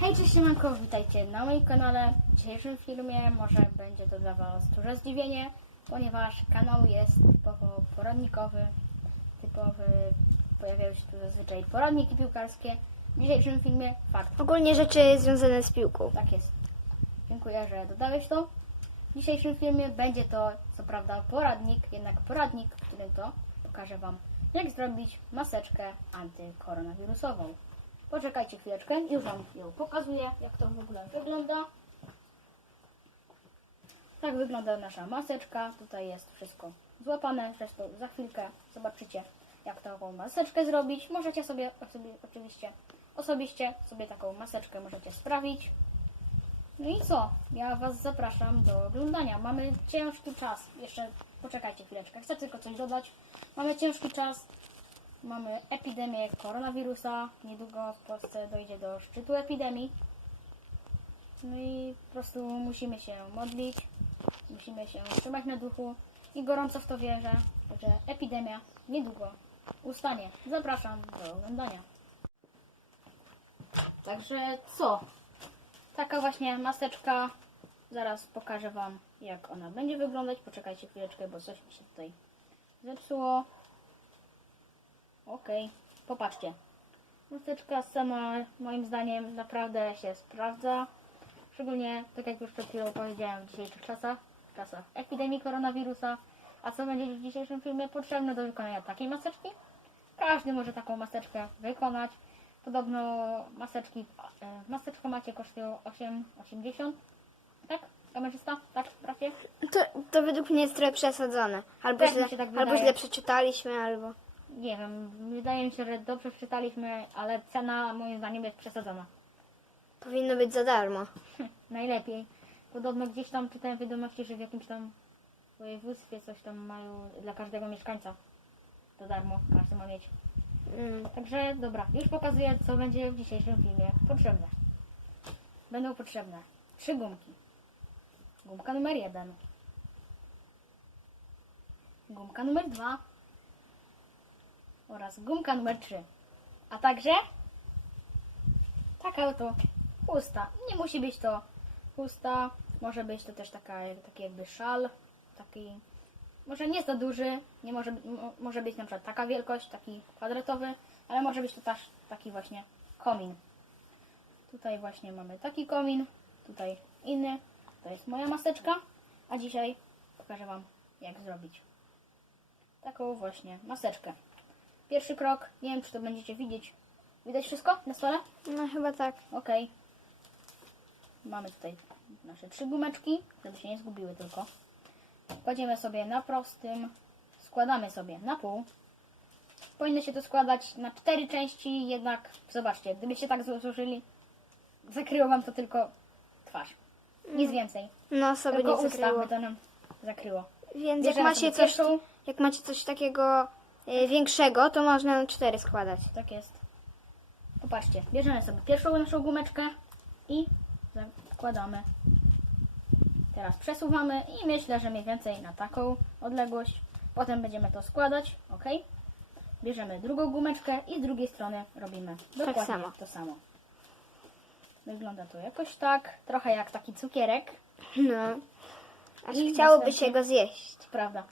Hej, cześć siemanko, witajcie na moim kanale. W dzisiejszym filmie może będzie to dla Was duże zdziwienie, ponieważ kanał jest typowo poradnikowy, typowy, pojawiają się tu zazwyczaj poradniki piłkarskie. W dzisiejszym filmie fakt, Ogólnie rzeczy związane z piłką. tak jest. Dziękuję, że dodałeś to. W dzisiejszym filmie będzie to, co prawda, poradnik, jednak poradnik, w którym to pokażę Wam, jak zrobić maseczkę antykoronawirusową. Poczekajcie chwileczkę, już Wam ją pokazuję, jak to w ogóle wygląda. Tak wygląda nasza maseczka. Tutaj jest wszystko złapane. Zresztą za chwilkę zobaczycie, jak taką maseczkę zrobić. Możecie sobie, sobie oczywiście osobiście sobie taką maseczkę możecie sprawić. No i co? Ja Was zapraszam do oglądania. Mamy ciężki czas. Jeszcze poczekajcie chwileczkę. Chcę tylko coś dodać. Mamy ciężki czas. Mamy epidemię koronawirusa. Niedługo w Polsce dojdzie do szczytu epidemii. No i po prostu musimy się modlić. Musimy się trzymać na duchu. I gorąco w to wierzę, że epidemia niedługo ustanie. Zapraszam do oglądania. Także co? Taka właśnie maseczka. Zaraz pokażę Wam, jak ona będzie wyglądać. Poczekajcie chwileczkę, bo coś mi się tutaj zepsuło. Okej, popatrzcie. Maseczka sama, moim zdaniem, naprawdę się sprawdza. Szczególnie, tak jak już przed chwilą powiedziałem, w dzisiejszych czasach, w czasach epidemii koronawirusa. A co będzie w dzisiejszym filmie potrzebne do wykonania takiej maseczki? Każdy może taką maseczkę wykonać. Podobno maseczki e, w maseczkomacie kosztują 8,80. Tak? Kamerzysta? Tak, trafię? To, to według mnie jest trochę przesadzone. Albo, mi źle, tak albo źle przeczytaliśmy, albo... Nie wiem, wydaje mi się, że dobrze przeczytaliśmy, ale cena moim zdaniem jest przesadzona. Powinno być za darmo. Najlepiej. Podobno gdzieś tam czytałem wiadomości, że w jakimś tam województwie coś tam mają dla każdego mieszkańca. Za darmo, każdy ma mieć. Mm. Także dobra, już pokazuję, co będzie w dzisiejszym filmie potrzebne. Będą potrzebne trzy gumki. Gumka numer jeden. Gumka numer dwa. Oraz gumka numer trzy. A także taka oto chusta. Nie musi być to chusta. Może być to też taka, taki jakby szal. Taki może nie to duży, nie może, mo- może być na przykład taka wielkość, taki kwadratowy, ale może być to też taki właśnie komin. Tutaj właśnie mamy taki komin, tutaj inny, to jest moja maseczka, a dzisiaj pokażę Wam jak zrobić taką właśnie maseczkę. Pierwszy krok, nie wiem czy to będziecie widzieć, widać wszystko na stole? No chyba tak. Ok. Mamy tutaj nasze trzy gumeczki, żeby się nie zgubiły tylko. Kładziemy sobie na prostym, składamy sobie na pół. Powinno się to składać na cztery części, jednak zobaczcie, gdybyście tak złożyli, zakryło wam to tylko twarz. Nic więcej. No sobie Tylko nie usta zakryło. by to nam zakryło. Więc jak Bierzemy macie, sobie coś, pierwszą. jak macie coś takiego e, większego, to można na cztery składać. Tak jest. Popatrzcie, bierzemy sobie pierwszą naszą gumeczkę i zakładamy. Teraz przesuwamy i myślę, że mniej więcej na taką odległość. Potem będziemy to składać, ok? Bierzemy drugą gumeczkę i z drugiej strony robimy dokładnie samo. to samo. Wygląda to jakoś tak, trochę jak taki cukierek, No. Aż I chciałoby następnie- się go zjeść. prawda.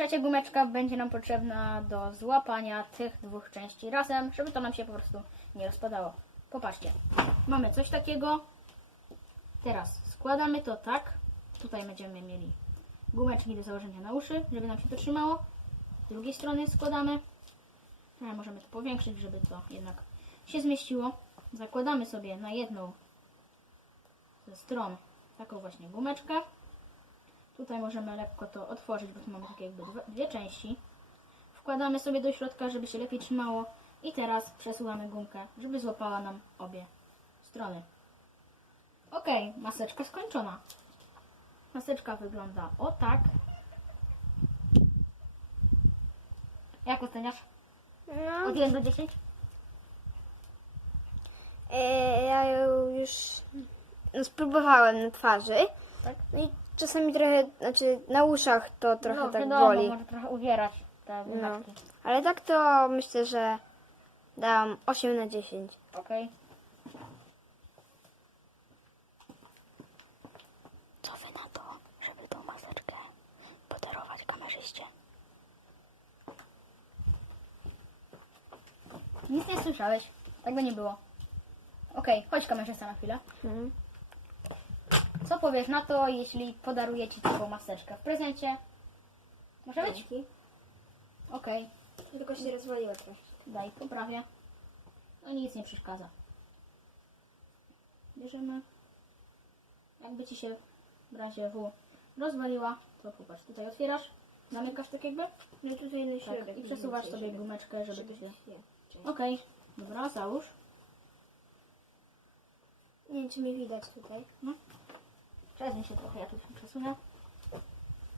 Trzecia gumeczka będzie nam potrzebna do złapania tych dwóch części razem, żeby to nam się po prostu nie rozpadało. Popatrzcie, mamy coś takiego. Teraz składamy to tak. Tutaj będziemy mieli gumeczki do założenia na uszy, żeby nam się to trzymało. Z drugiej strony składamy. Ale możemy to powiększyć, żeby to jednak się zmieściło. Zakładamy sobie na jedną ze stron taką właśnie gumeczkę. Tutaj możemy lekko to otworzyć, bo tu mamy takie jakby dwie części. Wkładamy sobie do środka, żeby się lepiej trzymało. I teraz przesuwamy gumkę, żeby złapała nam obie strony. Ok, maseczka skończona. Maseczka wygląda o tak. Jak oceniasz? No. Od 1 do 10? E, ja ją już spróbowałem na twarzy. Tak? No i czasami trochę, znaczy na uszach to trochę no, tak wiadomo, boli. może trochę uwierać te No. Ale tak to myślę, że dam 8 na 10. Okej. Co wy na to, żeby tą maseczkę podarować kamerzyście? Nic nie słyszałeś. Tak by nie było. Okej, chodź kamerzysta na chwilę. Mhm. Powiesz na to, jeśli podaruję ci taką maseczkę w prezencie? Może być? Dzięki. Okej, Tylko się rozwaliło trochę. daj, poprawię. No nic nie przeszkadza. Bierzemy. Jakby ci się w razie W rozwaliła, to popatrz, tutaj otwierasz, zamykasz tak jakby No tutaj na tak, środek. i przesuwasz sobie gumeczkę, żeby to się... Cześć. Okej, dobra, załóż. Nie wiem, czy mnie widać tutaj. Przesuń się trochę, ja tu przesunę.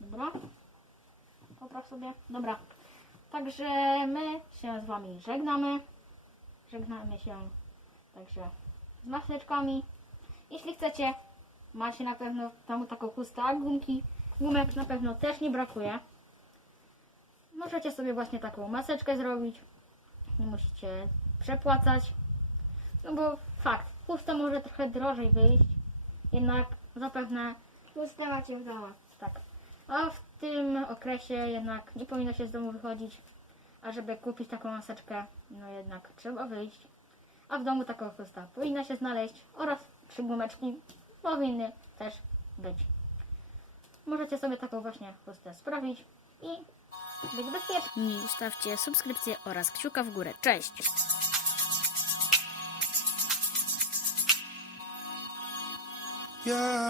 Dobra. Popraw sobie. Dobra. Także my się z Wami żegnamy. Żegnamy się także z maseczkami. Jeśli chcecie, macie na pewno tam taką chustę, a gumki, gumek na pewno też nie brakuje. Możecie sobie właśnie taką maseczkę zrobić. Nie musicie przepłacać. No bo fakt, chusta może trochę drożej wyjść. Jednak zapewne macie w domu. tak. A w tym okresie jednak nie powinno się z domu wychodzić. A żeby kupić taką maseczkę, no jednak trzeba wyjść. A w domu taka chusta powinna się znaleźć oraz trzy gumeczki powinny też być. Możecie sobie taką właśnie chustę sprawić i być bezpieczni. Ustawcie subskrypcję oraz kciuka w górę. Cześć! Yeah.